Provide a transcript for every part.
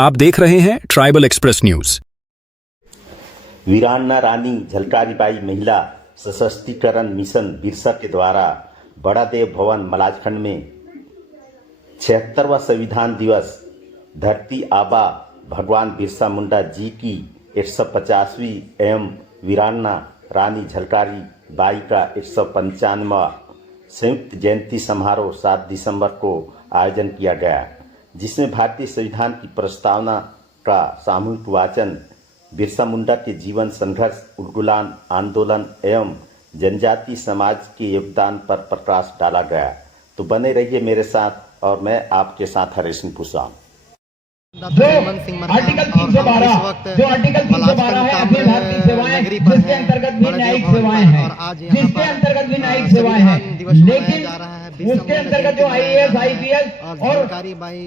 आप देख रहे हैं ट्राइबल एक्सप्रेस न्यूज। वीरांगना रानी झलकारीबाई महिला सशक्तिकरण मिशन बिरसा के द्वारा बड़ादेव भवन मलाजखंड में 76वां संविधान दिवस धरती आबा भगवान बिरसा मुंडा जी की 150वीं एवं वीरांगना रानी झलकारी बाई का 195वां संयुक्त जयंती समारोह 7 दिसंबर को आयोजन किया गया, जिसमें भारतीय संविधान की प्रस्तावना का सामूहिक वाचन, बिरसा मुंडा के जीवन, संघर्ष, उलगुलान आंदोलन एवं जनजाति समाज के योगदान पर प्रकाश डाला गया। तो बने रहिए मेरे साथ और मैं आपके साथ हरीश सिंह भूषण। जो आर्टिकल 312 जो आर्टिकल 312 है अखिल भारतीय सेवाएं, जिसके अंतर्गत भी न्यायिक सेवाएं हैं, जिसके अंतर्गत भी न्यायिक सेवाएं हैं, लेकिन उसके अंतर्गत जो आईएएस, आईपीएस और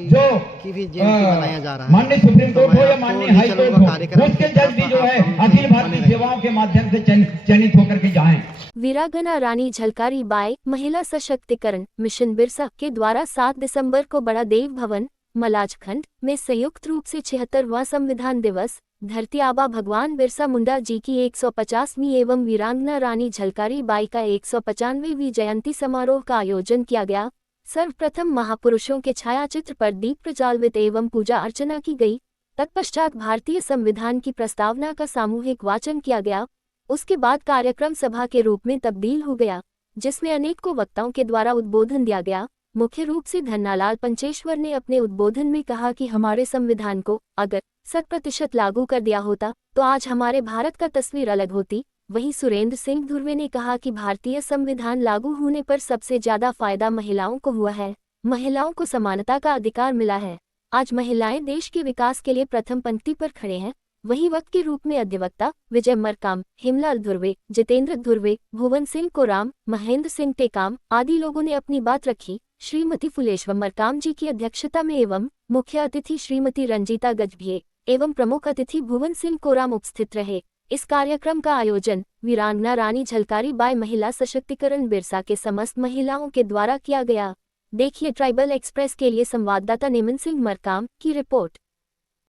जो की भी जयंती मनाया जा रहा है। माननीय सुप्रीम कोर्ट हो या माननीय हाई कोर्ट हो, उसके जज भी जो है अखिल भारतीय सेवाओं के माध्यम से चयनित होकर के जाएं। वीरांगना रानी झलकारी बाई महिला सशक्तिकरण मिशन बिरसा के द्वारा 7 दिसंबर को बड़ा देव भवन मलाजखंड में संयुक्त रूप से 76वां संविधान दिवस धरती आबा भगवान बिरसा मुंडा जी की 150वीं एवं वीरांगना रानी झलकारी बाई का 195वीं जयंती समारोह का आयोजन किया गया। सर्वप्रथम महापुरुषों के छायाचित्र पर दीप प्रज्वलित एवं पूजा अर्चना की गई। तत्पश्चात भारतीय संविधान की प्रस्तावना का सामूहिक वाचन किया गया। उसके बाद कार्यक्रम सभा के रूप में तब्दील हो गया, जिसमें अनेकों वक्ताओं के द्वारा उद्बोधन दिया गया। मुख्य रूप से धन्नालाल पंचेश्वर ने अपने उद्बोधन में कहा कि हमारे संविधान को अगर 100% लागू कर दिया होता तो आज हमारे भारत का तस्वीर अलग होती। वहीं सुरेंद्र सिंह धुर्वे ने कहा कि भारतीय संविधान लागू होने पर सबसे ज्यादा फायदा महिलाओं को हुआ है। महिलाओं को समानता का अधिकार मिला है। आज महिलाएं देश के विकास के लिए प्रथम पंक्ति पर खड़े हैं। वहीं वक्त के रूप में अधिवक्ता विजय मरकाम, हिमलाल धुर्वे, जितेंद्र धुर्वे, भुवन सिंह कोराम, महेंद्र सिंह टेकाम आदि लोगों ने अपनी बात रखी। श्रीमती फुलेश्वर मरकाम जी की अध्यक्षता में एवं मुख्य अतिथि श्रीमती रंजीता गजभिये एवं प्रमुख अतिथि भुवन सिंह कोराम उपस्थित रहे। इस कार्यक्रम का आयोजन वीरांगना रानी झलकारी बाई महिला सशक्तिकरण बिरसा के समस्त महिलाओं के द्वारा किया गया। देखिए ट्राइबल एक्सप्रेस के लिए संवाददाता नेमन सिंह मरकाम की रिपोर्ट।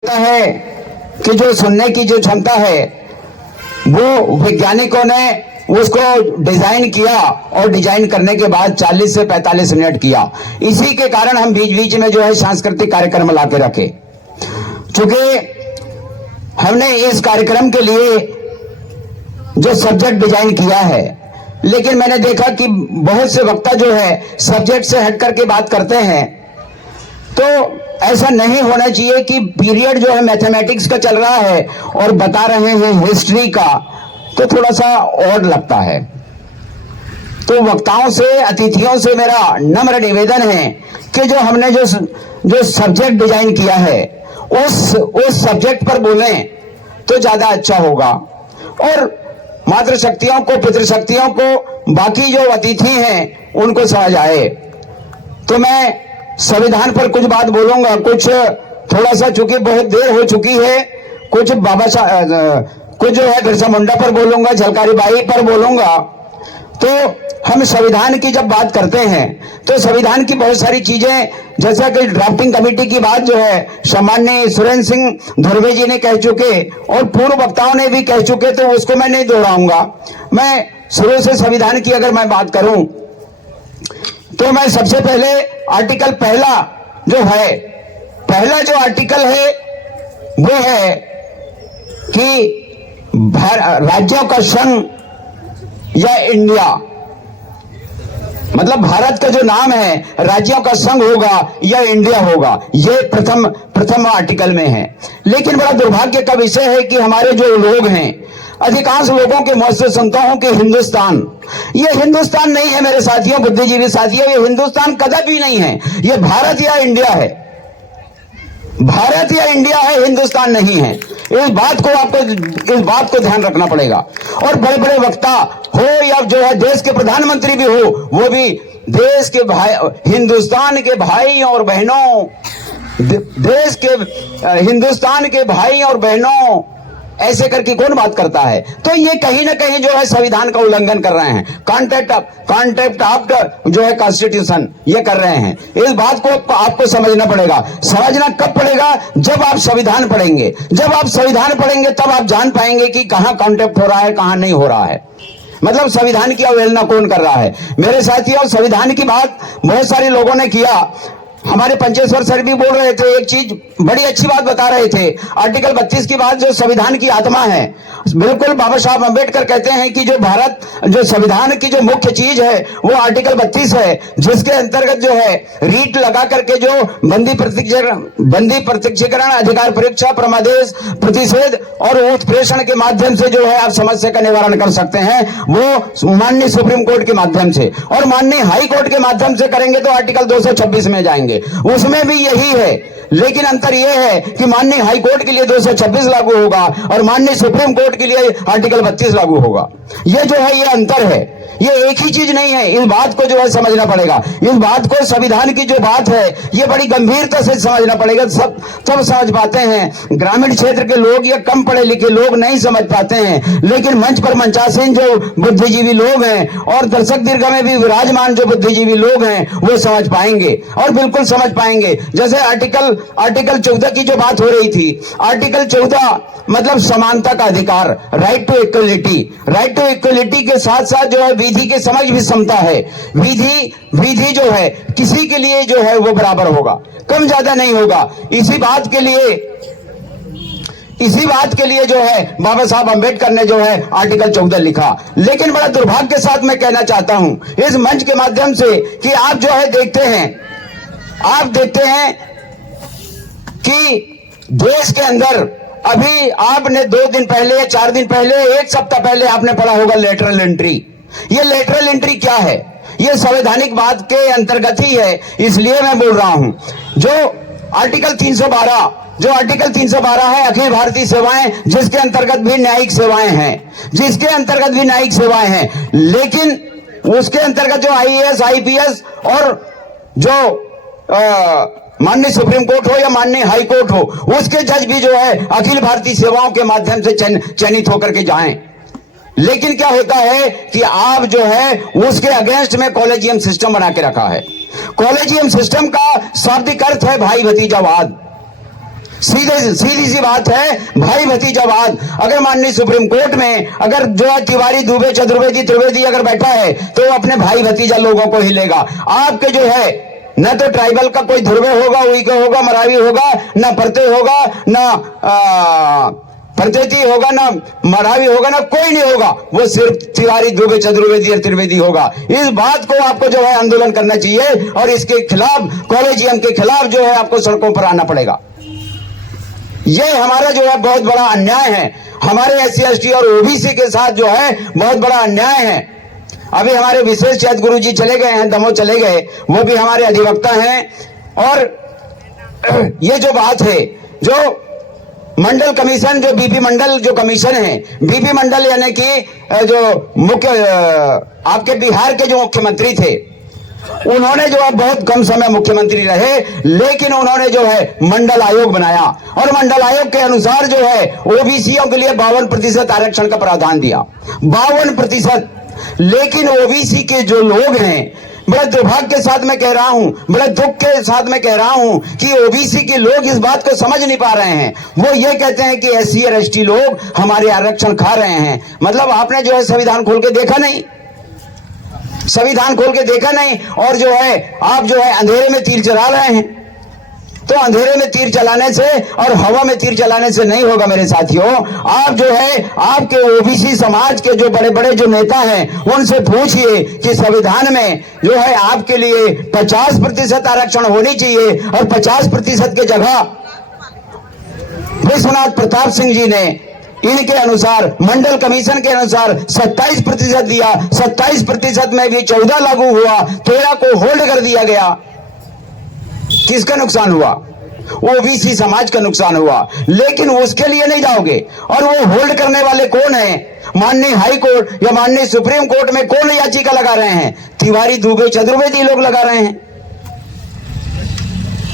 है कि जो सुनने की जो क्षमता है वो वैज्ञानिकों ने उसको डिजाइन किया और डिजाइन करने के बाद 40 से 45 मिनट किया। इसी के कारण हम बीच बीच में जो है सांस्कृतिक कार्यक्रम ला के रखे, चूंकि हमने इस कार्यक्रम के लिए जो सब्जेक्ट डिजाइन किया है, लेकिन मैंने देखा कि बहुत से वक्ता जो है सब्जेक्ट से हट करके बात करते हैं। तो ऐसा नहीं होना चाहिए कि पीरियड जो है मैथमेटिक्स का चल रहा है और बता रहे हैं हिस्ट्री का, तो थोड़ा सा और लगता है। तो वक्ताओं से, अतिथियों से मेरा नम्र निवेदन है कि जो हमने जो सब्जेक्ट डिजाइन किया है उस सब्जेक्ट पर बोलें तो ज्यादा अच्छा होगा। और मातृशक्तियों को, पितृशक्तियों को, बाकी जो अतिथि हैं उनको समझ आए। तो मैं संविधान पर कुछ बात बोलूंगा, कुछ थोड़ा सा, चूंकि बहुत देर हो चुकी है, कुछ जो है बिरसा मुंडा पर बोलूंगा, झलकारी बाई पर बोलूंगा। तो हम संविधान की जब बात करते हैं तो संविधान की बहुत सारी चीजें, जैसा कि ड्राफ्टिंग कमेटी की बात जो है सम्माननीय सुरेंद्र सिंह धुर्वे जी ने कह चुके और पूर्व वक्ताओं ने भी कह चुके, तो उसको मैं नहीं दोहराऊंगा। मैं शुरू से संविधान की अगर मैं बात करूं तो मैं सबसे पहले आर्टिकल पहला जो आर्टिकल है वो है कि राज्यों का संघ या इंडिया, मतलब भारत का जो नाम है राज्यों का संघ होगा या इंडिया होगा, ये प्रथम आर्टिकल में है। लेकिन बड़ा दुर्भाग्य का विषय है कि हमारे जो लोग हैं, अधिकांश लोगों के मुंह से सुनता हूं कि हिंदुस्तान, ये हिंदुस्तान नहीं है मेरे साथियों, बुद्धिजीवी साथियों, ये हिंदुस्तान कदापि नहीं है। ये भारत या इंडिया है, भारत या इंडिया है, हिंदुस्तान नहीं है। इस बात को ध्यान रखना पड़ेगा। और बड़े बड़े वक्ता हो या जो है देश के प्रधानमंत्री भी हो, वो भी देश के भाई, हिंदुस्तान के भाई और बहनों, हिंदुस्तान के भाई और बहनों, ऐसे करके कौन बात करता है? तो ये कहीं ना कहीं जो है संविधान का उल्लंघन कर रहे हैं, कॉन्टेम्प्ट ऑफ जो है कॉन्स्टिट्यूशन ये कर रहे हैं। इस बात को आपको समझना पड़ेगा। समझना कब पड़ेगा? जब आप संविधान पढ़ेंगे। जब आप संविधान पढ़ेंगे तब आप जान पाएंगे कि कहां कॉन्टेम्प्ट हो रहा है, कहां नहीं हो रहा है। मतलब संविधान की अवहेलना कौन कर रहा है? मेरे साथियों, संविधान की बात बहुत सारे लोगों ने किया। हमारे पंचेश्वर सर भी बोल रहे थे, एक चीज बड़ी अच्छी बात बता रहे थे। आर्टिकल 32 की बात जो संविधान की आत्मा है, बिल्कुल बाबा साहब अम्बेडकर कहते हैं कि जो भारत जो संविधान की जो मुख्य चीज है वो आर्टिकल 32 है, जिसके अंतर्गत जो है रीट लगा करके जो बंदी प्रत्यक्षीकरण, अधिकार परीक्षा, परमादेश, प्रतिषेध और उत्प्रेषण के माध्यम से जो है आप समस्या का निवारण कर सकते हैं, वो माननीय सुप्रीम कोर्ट के माध्यम से। और माननीय हाई कोर्ट के माध्यम से करेंगे तो आर्टिकल 226 में जाएंगे, उसमें भी यही है। लेकिन अंतर यह है कि माननीय हाई कोर्ट के लिए 226 लागू होगा और माननीय सुप्रीम कोर्ट के लिए आर्टिकल 32 लागू होगा। यह जो है ये अंतर है, ये एक ही चीज नहीं है। इस बात को जो है समझना पड़ेगा। इस बात को, संविधान की जो बात है ये बड़ी गंभीरता से समझना पड़ेगा। सब समझ पाते हैं, ग्रामीण क्षेत्र के लोग या कम पढ़े लिखे लोग नहीं समझ पाते हैं, लेकिन मंच पर मंचासीन जो बुद्धिजीवी लोग हैं और दर्शक दीर्घा में भी विराजमान जो बुद्धिजीवी लोग हैं वो समझ पाएंगे और बिल्कुल समझ पाएंगे। जैसे आर्टिकल 14 की जो बात हो रही थी, आर्टिकल 14 मतलब समानता का अधिकार, right to equality. Right to equality के साथ साथ जो है विधि के समझ भी समता है। विधि जो है किसी के लिए जो है वो बराबर होगा, कम ज्यादा नहीं होगा। इसी बात के लिए जो है बाबा साहब अंबेडकर ने जो है आर्टिकल 14 लिखा। लेकिन बड़ा दुर्भाग्य के साथ मैं कहना चाहता हूं इस मंच के माध्यम से कि आप जो है देखते हैं कि देश के अंदर अभी आपने 2 दिन पहले या 4 दिन पहले, 1 सप्ताह पहले आपने पढ़ा होगा लेटरल एंट्री। ये लेटरल एंट्री क्या है? ये संवैधानिक बात के अंतर्गत ही है, इसलिए मैं बोल रहा हूं। जो आर्टिकल 312 है अखिल भारतीय सेवाएं, जिसके अंतर्गत भी न्यायिक सेवाएं हैं, लेकिन उसके अंतर्गत जो IAS, IPS और जो माननीय सुप्रीम कोर्ट हो या माननीय हाई कोर्ट हो, उसके जज भी जो है अखिल भारतीय सेवाओं के माध्यम से चयनित होकर के जाएं। लेकिन क्या होता है कि आप जो है उसके अगेंस्ट में कॉलेजियम सिस्टम बना के रखा है। कॉलेजियम सिस्टम का शाब्दिक अर्थ है भाई भतीजावाद। सीधी सी बात है, भाई भतीजावाद। अगर माननीय सुप्रीम कोर्ट में अगर जो है तिवारी, दुबे, चतुर्वेदी, त्रिवेदी अगर बैठा है तो वो अपने भाई भतीजा लोगों को ही लेगा। आपके जो है न तो ट्राइबल का कोई ध्रुवे होगा, उइके होगा, मरावी होगा, न परते होगा, न परतेती होगा, ना मरावी होगा, ना कोई नहीं होगा। वो सिर्फ तिवारी, दुबे, चतुर्वेदी और त्रिवेदी होगा। इस बात को आपको जो है आंदोलन करना चाहिए और इसके खिलाफ, कॉलेजियम के खिलाफ जो है आपको सड़कों पर आना पड़ेगा। ये हमारा जो है बहुत बड़ा अन्याय है। हमारे SC, ST और OBC के साथ जो है बहुत बड़ा अन्याय है। अभी हमारे विशेष चैत गुरु जी चले गए हैं, दमोह चले गए, वो भी हमारे अधिवक्ता हैं। और ये जो बात है, जो मंडल कमीशन, जो BP मंडल जो कमीशन है, BP मंडल यानी कि जो मुख्य आपके बिहार के जो मुख्यमंत्री थे, उन्होंने जो है बहुत कम समय मुख्यमंत्री रहे, लेकिन उन्होंने जो है मंडल आयोग बनाया और मंडल आयोग के अनुसार जो है OBCओं के लिए 52% आरक्षण का प्रावधान दिया। 52%। लेकिन OBC के जो लोग हैं, बड़े दुर्भाग्य के साथ मैं कह रहा हूं, बड़े दुख के साथ मैं कह रहा हूं कि OBC के लोग इस बात को समझ नहीं पा रहे हैं। वो ये कहते हैं कि SC और ST लोग हमारे आरक्षण खा रहे हैं। मतलब आपने जो है संविधान खोल के देखा नहीं, और जो है आप जो है अंधेरे में तीर चला रहे हैं। तो अंधेरे में तीर चलाने से और हवा में तीर चलाने से नहीं होगा मेरे साथियों। आप जो है आपके OBC समाज के जो बड़े बड़े जो नेता हैं उनसे पूछिए कि संविधान में जो है आपके लिए 50% आरक्षण होनी चाहिए और 50% की जगह विश्वनाथ प्रताप सिंह जी ने इनके अनुसार, मंडल कमीशन के अनुसार 27% दिया। 27% में भी 14 लागू हुआ, 13 को होल्ड कर दिया गया। किसका नुकसान हुआ? OBC समाज का नुकसान हुआ। लेकिन उसके लिए नहीं जाओगे। और वो होल्ड करने वाले कौन है? माननीय हाई कोर्ट या माननीय सुप्रीम कोर्ट में कौन याचिका लगा रहे हैं? तिवारी, दुबे, चतुर्वेदी लोग लगा रहे हैं।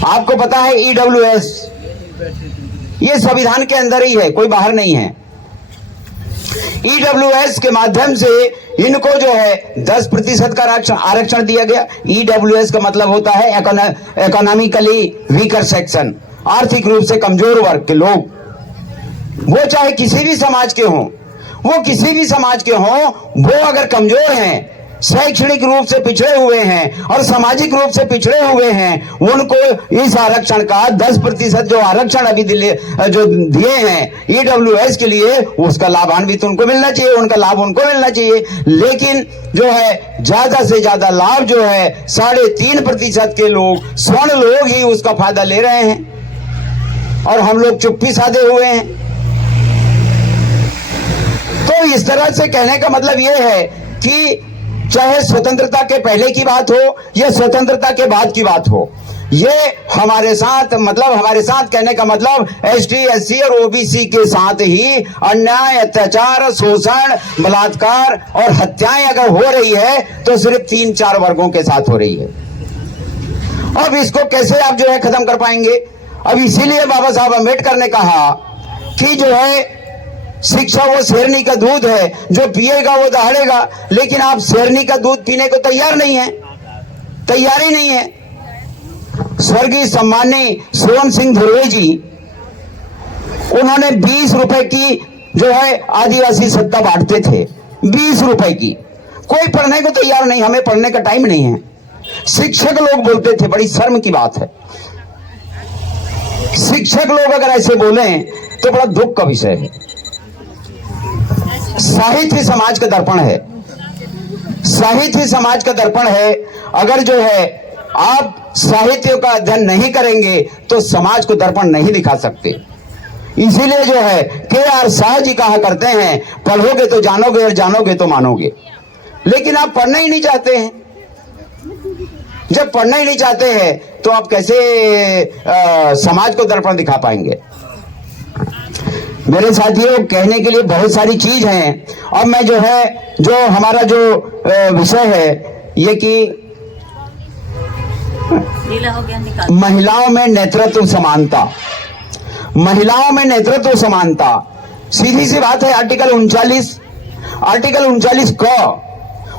आपको पता है EWS ये संविधान के अंदर ही है, कोई बाहर नहीं है। ईडब्ल्यूएस के माध्यम से इनको जो है 10% का आरक्षण दिया गया। ईडब्ल्यूएस का मतलब होता है इकोनॉमिकली वीकर सेक्शन, आर्थिक रूप से कमजोर वर्ग के लोग। वो चाहे किसी भी समाज के हों, वो अगर कमजोर हैं, शैक्षणिक रूप से पिछड़े हुए हैं और सामाजिक रूप से पिछड़े हुए हैं, उनको इस आरक्षण का 10% जो आरक्षण अभी जो दिए हैं ईडब्ल्यूएस के लिए, उसका लाभान्वित उनको मिलना चाहिए, उनका लाभ उनको मिलना चाहिए। लेकिन जो है ज्यादा से ज्यादा लाभ जो है 3.5% के लोग, स्वर्ण लोग ही उसका फायदा ले रहे हैं और हम लोग चुप्पी साधे हुए हैं। तो इस तरह से कहने का मतलब यह है कि चाहे स्वतंत्रता के पहले की बात हो या स्वतंत्रता के बाद की बात हो, ये हमारे साथ कहने का मतलब एसटी, एससी और ओबीसी के साथ ही अन्याय, अत्याचार, शोषण, बलात्कार और हत्याएं अगर हो रही है तो सिर्फ 3-4 वर्गों के साथ हो रही है। अब इसको कैसे आप जो है खत्म कर पाएंगे? अब इसीलिए बाबा साहब अम्बेडकर ने कहा कि जो है शिक्षा वो शेरनी का दूध है, जो पिएगा वो दहाड़ेगा। लेकिन आप शेरनी का दूध पीने को तैयार ही नहीं है। स्वर्गीय सम्माननीय सोहन सिंह धुर्वे जी, उन्होंने 20 रुपए की जो है आदिवासी सत्ता बांटते थे, 20 रुपए की। कोई पढ़ने को तैयार नहीं, हमें पढ़ने का टाइम नहीं है। शिक्षक लोग बोलते थे, बड़ी शर्म की बात है। शिक्षक लोग अगर ऐसे बोले तो बड़ा दुख का विषय है। साहित्य समाज का दर्पण है, अगर जो है आप साहित्य का अध्ययन नहीं करेंगे तो समाज को दर्पण नहीं दिखा सकते। इसीलिए जो है के.आर. शाह जी कहा करते हैं, पढ़ोगे तो जानोगे और जानोगे तो मानोगे। लेकिन आप पढ़ना ही नहीं चाहते हैं। जब पढ़ना ही नहीं चाहते हैं तो आप कैसे समाज को दर्पण दिखा पाएंगे? मेरे साथियों, कहने के लिए बहुत सारी चीज हैं। अब मैं जो है हमारा जो विषय है ये कि महिलाओं में नेतृत्व समानता, सीधी सी बात है। आर्टिकल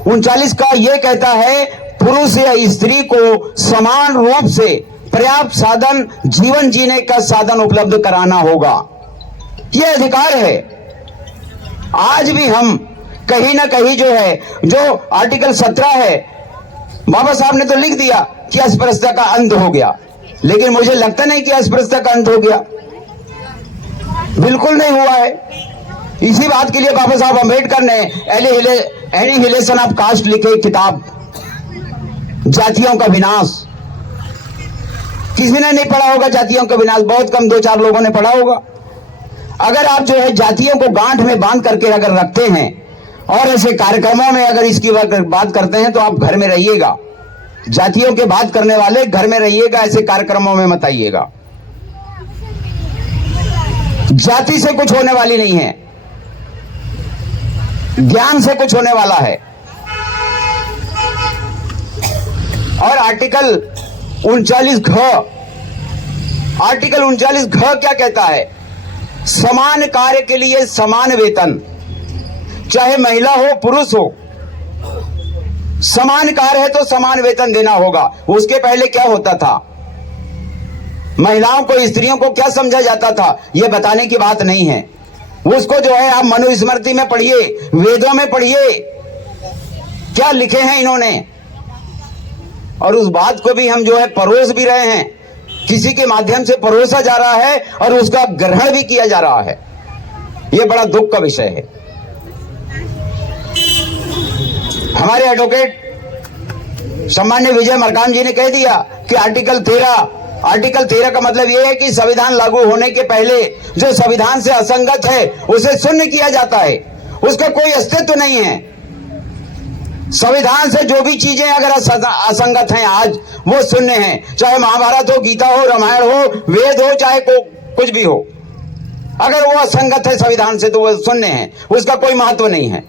39 का ये कहता है पुरुष या स्त्री को समान रूप से पर्याप्त साधन, जीवन जीने का साधन उपलब्ध कराना होगा। ये अधिकार है। आज भी हम कहीं ना कहीं जो आर्टिकल 17 है, बाबा साहब ने तो लिख दिया कि अस्पृश्यता का अंत हो गया, लेकिन मुझे लगता नहीं कि अस्पृश्यता का अंत हो गया। बिल्कुल नहीं हुआ है। इसी बात के लिए बाबा साहब अम्बेडकर ने एनिहिलेशन ऑफ कास्ट लिखे किताब, जातियों का विनाश। किसी ने नहीं पढ़ा होगा जातियों का विनाश, बहुत कम 2-4 लोगों ने पढ़ा होगा। अगर आप जो है जातियों को गांठ में बांध करके अगर रखते हैं और ऐसे कार्यक्रमों में अगर इसकी बात करते हैं तो आप घर में रहिएगा। जातियों के बात करने वाले घर में रहिएगा, ऐसे कार्यक्रमों में मत आइएगा। जाति से कुछ होने वाली नहीं है, ज्ञान से कुछ होने वाला है। और आर्टिकल 39 घ क्या कहता है? समान कार्य के लिए समान वेतन, चाहे महिला हो पुरुष हो, समान कार्य है तो समान वेतन देना होगा। उसके पहले क्या होता था? महिलाओं को, स्त्रियों को क्या समझा जाता था, यह बताने की बात नहीं है। उसको जो है आप मनुस्मृति में पढ़िए, वेदों में पढ़िए, क्या लिखे हैं इन्होंने। और उस बात को भी हम जो है परोस भी रहे हैं, किसी के माध्यम से परोसा जा रहा है और उसका ग्रहण भी किया जा रहा है। यह बड़ा दुख का विषय है। हमारे एडवोकेट सम्मान्य विजय मरकाम जी ने कह दिया कि आर्टिकल 13 का मतलब यह है कि संविधान लागू होने के पहले जो संविधान से असंगत है उसे शून्य किया जाता है, उसका कोई अस्तित्व नहीं है। संविधान से जो भी चीजें अगर असंगत हैं आज, वो शून्य हैं। चाहे महाभारत हो, गीता हो, रामायण हो, वेद हो, चाहे कुछ भी हो, अगर वो असंगत है संविधान से तो वो शून्य है, उसका कोई महत्व नहीं है।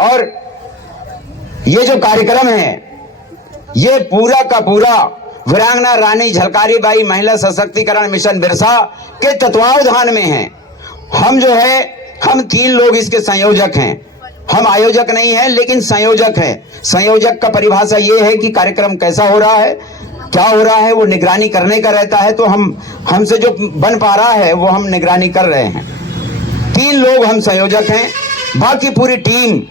और ये जो कार्यक्रम है ये पूरा का पूरा वीरांगना रानी झलकारी बाई महिला सशक्तिकरण मिशन बिरसा के तत्वावधान में है। हम जो है, हम 3 लोग इसके संयोजक हैं। हम आयोजक नहीं हैं, लेकिन संयोजक हैं। संयोजक का परिभाषा ये है कि कार्यक्रम कैसा हो रहा है, क्या हो रहा है, वो निगरानी करने का रहता है। तो हमसे जो बन पा रहा है वो हम निगरानी कर रहे हैं। 3 लोग हम संयोजक हैं, बाकी पूरी टीम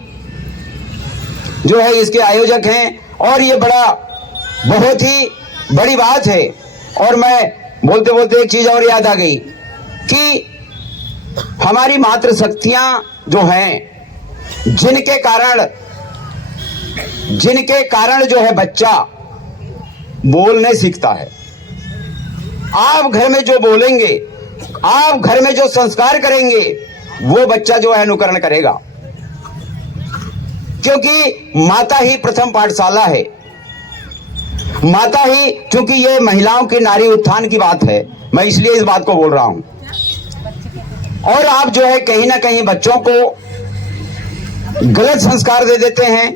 जो है इसके आयोजक हैं। और ये बहुत ही बड़ी बात है। और मैं बोलते बोलते एक चीज और याद आ गई कि हमारी मातृशक्तियां जो हैं, जिनके कारण जो है बच्चा बोलने सीखता है। आप घर में जो बोलेंगे, आप घर में जो संस्कार करेंगे, वो बच्चा जो है अनुकरण करेगा, क्योंकि माता ही प्रथम पाठशाला है। माता ही, क्योंकि ये महिलाओं के नारी उत्थान की बात है, मैं इसलिए इस बात को बोल रहा हूं। और आप जो है कहीं ना कहीं बच्चों को गलत संस्कार दे देते हैं,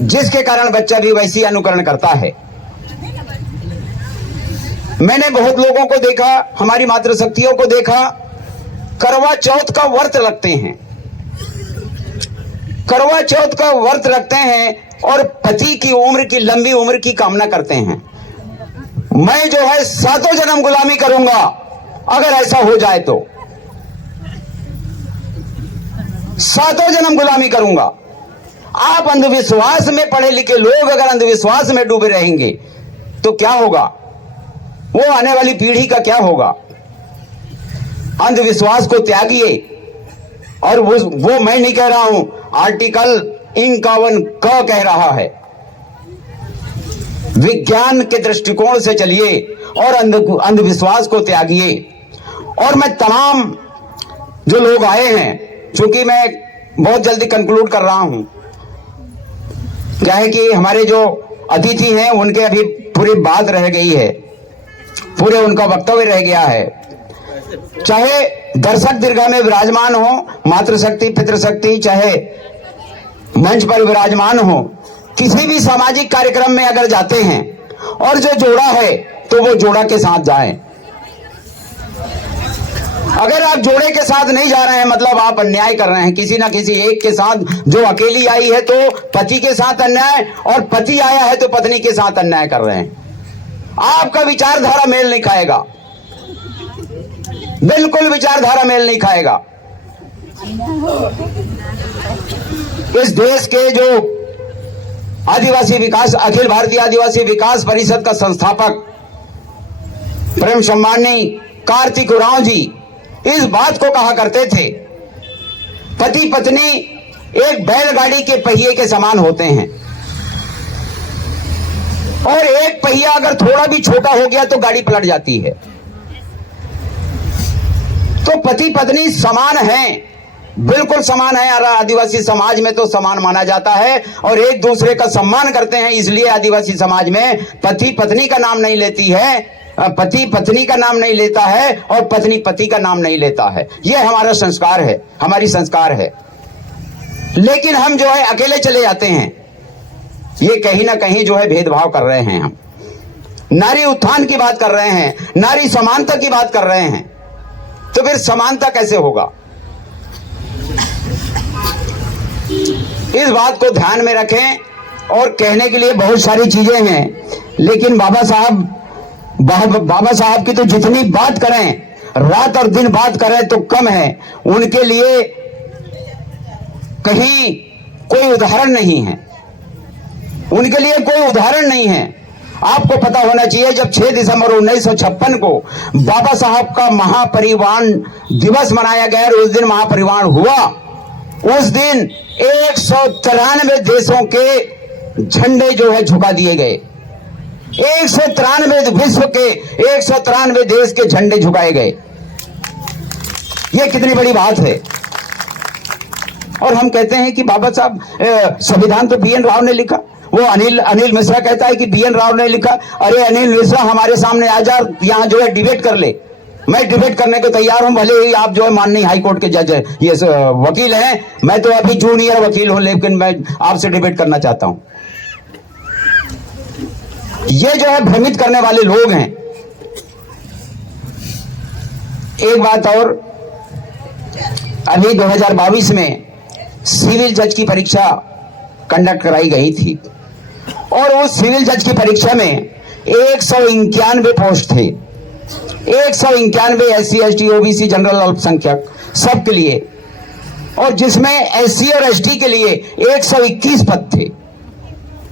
जिसके कारण बच्चा भी वैसी अनुकरण करता है। मैंने बहुत लोगों को देखा, हमारी मातृशक्तियों को देखा, करवा चौथ का व्रत रखते हैं। करवा चौथ का व्रत रखते हैं और पति की उम्र की, लंबी उम्र की कामना करते हैं। मैं जो है 7 जन्म गुलामी करूंगा अगर ऐसा हो जाए तो, 7 जन्म गुलामी करूंगा। आप अंधविश्वास में पढ़े लिखे लोग अगर अंधविश्वास में डूबे रहेंगे तो क्या होगा, वो आने वाली पीढ़ी का क्या होगा। अंधविश्वास को त्यागिए। और वो मैं नहीं कह रहा हूं, आर्टिकल 51 क कह रहा है। विज्ञान के दृष्टिकोण से चलिए और अंधविश्वास को त्यागिए। और मैं तमाम जो लोग आए हैं, चूंकि मैं बहुत जल्दी कंक्लूड कर रहा हूं, क्या है कि हमारे जो अतिथि हैं उनके अभी पूरी बात रह गई है, पूरे उनका वक्तव्य रह गया है। चाहे दर्शक दीर्घा में विराजमान हो, मातृशक्ति पितृशक्ति, चाहे मंच पर विराजमान हो, किसी भी सामाजिक कार्यक्रम में अगर जाते हैं और जो जोड़ा है तो वो जोड़ा के साथ जाएं। अगर आप जोड़े के साथ नहीं जा रहे हैं, मतलब आप अन्याय कर रहे हैं किसी ना किसी एक के साथ। जो अकेली आई है तो पति के साथ अन्याय, और पति आया है तो पत्नी के साथ अन्याय कर रहे हैं। आपका विचारधारा मेल नहीं खाएगा, बिल्कुल विचारधारा मेल नहीं खाएगा। इस देश के जो आदिवासी विकास, अखिल भारतीय आदिवासी विकास परिषद का संस्थापक प्रेम सम्मानी कार्तिक उरांव जी इस बात को कहा करते थे, पति पत्नी एक बैलगाड़ी के पहिए के समान होते हैं, और एक पहिया अगर थोड़ा भी छोटा हो गया तो गाड़ी पलट जाती है। तो पति पत्नी समान हैं, बिल्कुल समान है। आदिवासी समाज में तो समान माना जाता है और एक दूसरे का सम्मान करते हैं। इसलिए आदिवासी समाज में पति पत्नी का नाम नहीं लेती है, पति पत्नी का नाम नहीं लेता है, और पत्नी पति का नाम नहीं लेता है। यह हमारा संस्कार है, हमारी संस्कार है। लेकिन हम जो है अकेले चले जाते हैं। ये कहीं ना कहीं जो है भेदभाव कर रहे हैं। हम नारी उत्थान की बात कर रहे हैं, नारी समानता की बात कर रहे हैं, तो फिर समानता कैसे होगा। इस बात को ध्यान में रखें। और कहने के लिए बहुत सारी चीजें हैं, लेकिन बाबा साहब की तो जितनी बात करें, रात और दिन बात करें तो कम है। उनके लिए कहीं कोई उदाहरण नहीं है, उनके लिए कोई उदाहरण नहीं है। आपको पता होना चाहिए, जब 6 दिसंबर 1956 को बाबा साहब का महापरिनिर्वाण दिवस मनाया गया और उस दिन महापरिनिर्वाण हुआ, उस दिन 193 देशों के झंडे जो है झुका दिए गए। 193 विश्व के 193 देश के झंडे झुकाए गए। यह कितनी बड़ी बात है। और हम कहते हैं कि बाबा साहब, संविधान तो BN राव ने लिखा। वो अनिल मिश्रा कहता है कि BN राव ने लिखा। अरे अनिल मिश्रा, हमारे सामने आ जा, यहाँ जो है डिबेट कर ले। मैं डिबेट करने को तैयार हूं, भले ही आप जो है माननीय हाई कोर्ट के जज है, ये वकील हैं। मैं तो अभी जूनियर वकील हूं, लेकिन मैं आपसे डिबेट करना चाहता हूं। ये जो है भ्रमित करने वाले लोग हैं। एक बात और, अभी 2022 में सिविल जज की परीक्षा कंडक्ट कराई गई थी और उस सिविल जज की परीक्षा में 191 पोस्ट थे, 191 SC ST OBC जनरल अल्पसंख्यक सबके लिए, और जिसमें SC और ST के लिए 121 पद थे।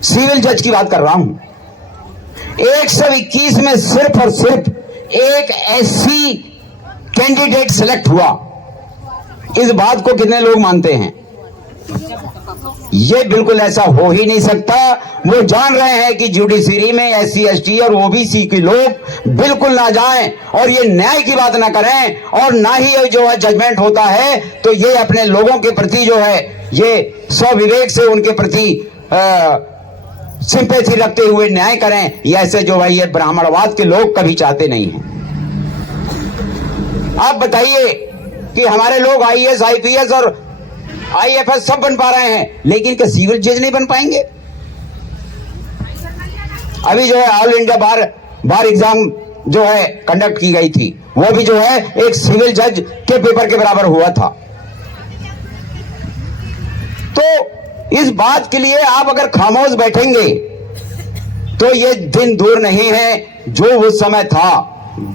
सिविल जज की बात कर रहा हूं। 121 में सिर्फ और सिर्फ एक SC कैंडिडेट सिलेक्ट हुआ। इस बात को कितने लोग मानते हैं? ये बिल्कुल ऐसा हो ही नहीं सकता। वो जान रहे हैं कि जुडिशरी में SC ST और OBC के लोग बिल्कुल ना जाएं और ये न्याय की बात ना करें, और ना ही ये जो है जजमेंट होता है तो ये अपने लोगों के प्रति जो है ये स्वविवेक से उनके प्रति सिंपैथी रखते हुए न्याय करें। ये ऐसे जो है ये ब्राह्मणवाद के लोग कभी चाहते नहीं हैं। आप बताइए कि हमारे लोग IAS IPS और IFS सब बन पा रहे हैं, लेकिन क्या सिविल जज नहीं बन पाएंगे? अभी जो है ऑल इंडिया बार एग्जाम जो है कंडक्ट की गई थी, वो भी जो है एक सिविल जज के पेपर के बराबर हुआ था। तो इस बात के लिए आप अगर खामोश बैठेंगे तो ये दिन दूर नहीं है जो उस समय था।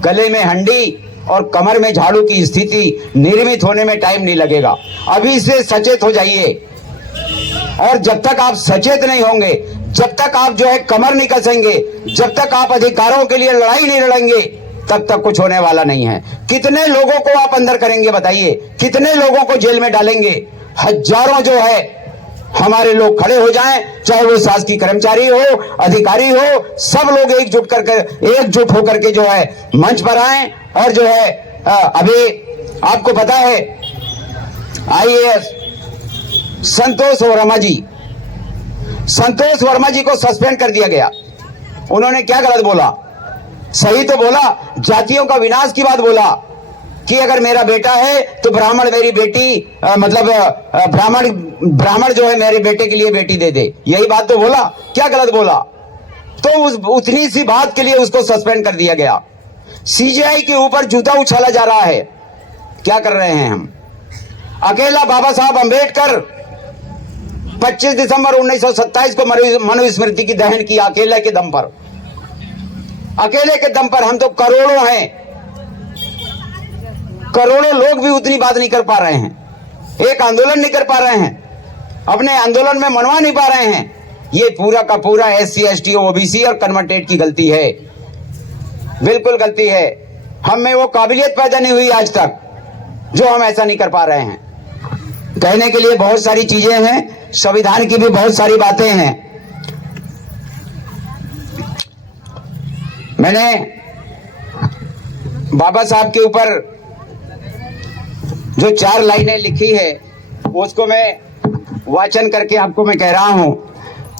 गले में हंडी और कमर में झाड़ू की स्थिति निर्मित होने में टाइम नहीं लगेगा। अभी से सचेत हो जाइए, और जब तक आप सचेत नहीं होंगे, जब तक आप जो है कमर नहीं कसेंगे, जब तक आप अधिकारों के लिए लड़ाई नहीं लड़ेंगे, तब तक कुछ होने वाला नहीं है। कितने लोगों को आप अंदर करेंगे बताइए? कितने लोगों को जेल में डालेंगे? हजारों जो है हमारे लोग खड़े हो जाएं, चाहे वो शासकीय कर्मचारी हो, अधिकारी हो, सब लोग एकजुट होकर के जो है मंच पर आए। और जो है अभी आपको पता है IAS संतोष वर्मा जी को सस्पेंड कर दिया गया। उन्होंने क्या गलत बोला? सही तो बोला, जातियों का विनाश की बात बोला कि अगर मेरा बेटा है तो ब्राह्मण मेरी बेटी मतलब ब्राह्मण जो है मेरे बेटे के लिए बेटी दे दे, यही बात तो बोला। क्या गलत बोला? तो उतनी सी बात के लिए उसको सस्पेंड कर दिया गया। CJI के ऊपर जूता उछाला जा रहा है। क्या कर रहे हैं हम? अकेला बाबा साहब अंबेडकर 25 दिसंबर 1927 को मनुस्मृति की दहन किया, अकेले के दम पर, अकेले के दम पर। हम तो करोड़ों हैं, करोड़ों लोग भी उतनी बात नहीं कर पा रहे हैं, एक आंदोलन नहीं कर पा रहे हैं, अपने आंदोलन में मनवा नहीं पा रहे हैं। ये पूरा का पूरा SC ST OBC और कन्वर्टेड की गलती है, बिल्कुल गलती है। हम में वो काबिलियत पैदा नहीं हुई आज तक जो हम ऐसा नहीं कर पा रहे हैं। कहने के लिए बहुत सारी चीजें हैं, संविधान की भी बहुत सारी बातें हैं। मैंने बाबा साहब के ऊपर जो 4 लाइनें लिखी है उसको मैं वाचन करके आपको मैं कह रहा हूं।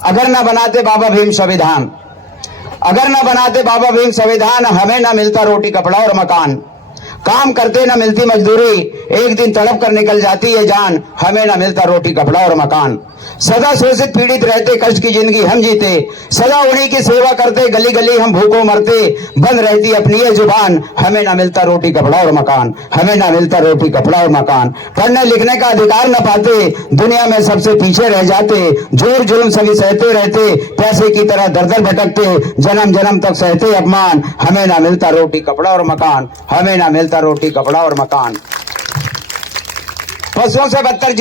अगर ना बनाते बाबा भीम संविधान, अगर ना बनाते बाबा भीम संविधान, हमें ना मिलता रोटी कपड़ा और मकान। काम करते ना मिलती मजदूरी, एक दिन तड़प कर निकल जाती है जान, हमें ना मिलता रोटी कपड़ा और मकान। सदा शोषित पीड़ित रहते, कष्ट की जिंदगी हम जीते, सदा उन्हीं की सेवा करते, गली गली हम भूखों मरते, बंद रहती अपनी ये जुबान, हमें ना मिलता रोटी कपड़ा और मकान, हमें ना मिलता रोटी कपड़ा और मकान। पढ़ने लिखने का अधिकार न पाते, दुनिया में सबसे पीछे रह जाते, जोर जुल्म सभी सहते रहते, पैसे की तरह दर दर भटकते, जन्म जन्म तक सहते अपमान, हमें ना मिलता रोटी कपड़ा और मकान, हमें ना मिलता रोटी कपड़ा और मकान। पशुओं से बदतर